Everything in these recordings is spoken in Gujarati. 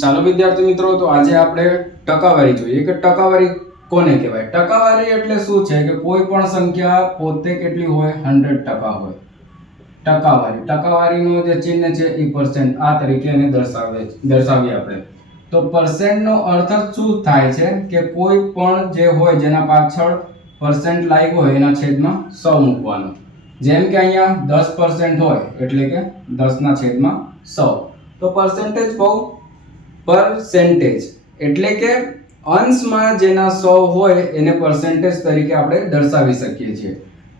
ચાલો વિદ્યાર્થી મિત્રો, તો આજે આપણે ટકાવારી જોઈએ કે ટકાવારી કોને કહેવાય. ટકાવારી એટલે શું છે કે કોઈ પણ સંખ્યા પોતે કેટલી હોય, 100% હોય. ટકાવારીનું જે ચિહ્ન છે એ પર્સન્ટ આ તરીકે એને દર્શાવીએ આપણે. તો પર્સન્ટ નો અર્થ જ શું થાય છે કે કોઈ પણ જે હોય જેના પાછળ પર્સન્ટ લાગ્યો હોય એના છેદમાં 100 મૂકવાનો. જેમ કે અહીંયા 10% હોય એટલે કે 10/100. તો પર્સન્ટેજ બહુ પરસેન્ટેજ એટલે કે અંશમાં જેના 100 હોય એને પર્સન્ટેજ તરીકે આપણે દર્શાવી શકીએ છીએ.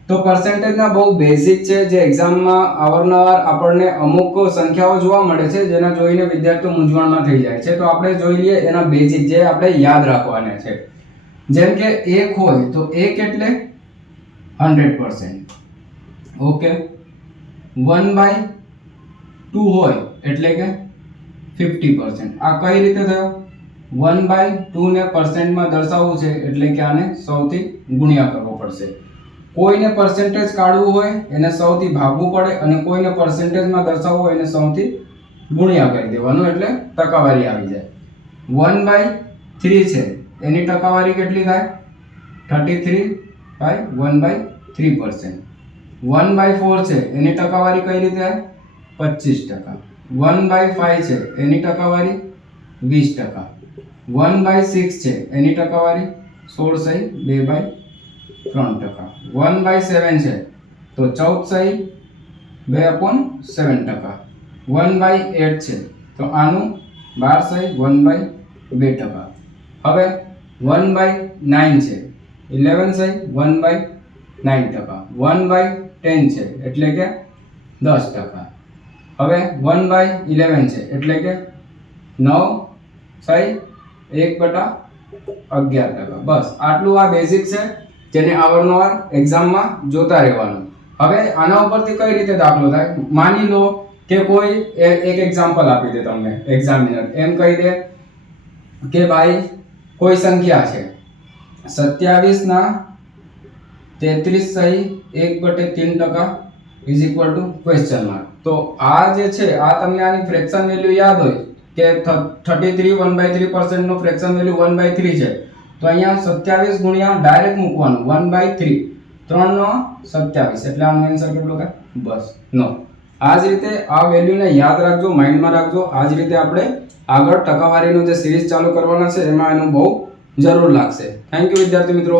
તો પર્સન્ટેજના બહુ બેઝિક છે, જે એક્ઝામમાં અવારનવાર આપણને અમુક સંખ્યાઓ જોવા મળે છે જેના જોઈને વિદ્યાર્થીઓ મૂંઝવણમાં થઈ જાય છે. તો આપણે જોઈ લઈએ એના બેઝિક જે આપણે યાદ રાખવાના છે. જેમ કે 1 હોય તો 1 એટલે 100%. ઓકે. 1/2 હોય એટલે કે 50%. આ કઈ રીતે થયો? 1/2 ને પર્સન્ટમાં દર્શાવવું છે એટલે કે આને 100 થી ગુણ્યા કરવો પડશે. કોઈને પર્સન્ટેજ કાઢવું હોય એને 100 થી ભાગવું પડે, અને કોઈને પર્સન્ટેજમાં દર્શાવવું હોય એને 100 થી ગુણ્યા કરી દેવાનું એટલે ટકાવારી આવી જાય. 1/3 છે એની ટકાવારી કેટલી થાય? 33/1/3%. 1/4 છે એની ટકાવારી કઈ રીતે થાય? 25%. 1/5 છે એની ટકાવારી 20%. 1/6 છે એની ટકાવારી 16/2/3%. 1/7 છે તો 14/2/7%. 1/8 છે તો આનું 12/1/2%. હવે 1/9 છે 11/1/9%. 1/10 છે એટલે કે 10%. હવે 1/11 છે એટલે કે 9/1/11%. બસ આટલું આ બેઝિક છે, જેને અવારનવાર એક્ઝામમાં જોતા રહેવાનું. હવે આના ઉપરથી કઈ રીતે દાખલો થાય? માની લો કે કોઈ એક એક્ઝામ્પલ આપી દે તમને એક્ઝામિનર. એમ કહી દે કે ભાઈ કોઈ સંખ્યા છે 27/33/1/3% is equal to question mark. તો આ જે છે આ તમને આની ફ્રેક્શન વેલ્યુ યાદ હોય કે 33 1/3% નો ફ્રેક્શન વેલ્યુ 1/3 છે. તો અહીંયા 27 ગુણ્યા ડાયરેક્ટ મૂકવાનું 1/3, 3 નો 27 એટલે આનો આન્સર કેટલો થાય? બસ 9. આ જ રીતે આ વેલ્યુને યાદ રાખજો, માઇન્ડમાં રાખજો. આ જ રીતે આપણે આગળ ટકાવારીનો જે સિરીઝ ચાલુ કરવાના છે એમાં એનું બહુ જરૂર લાગશે. થેન્ક યુ વિદ્યાર્થી મિત્રો.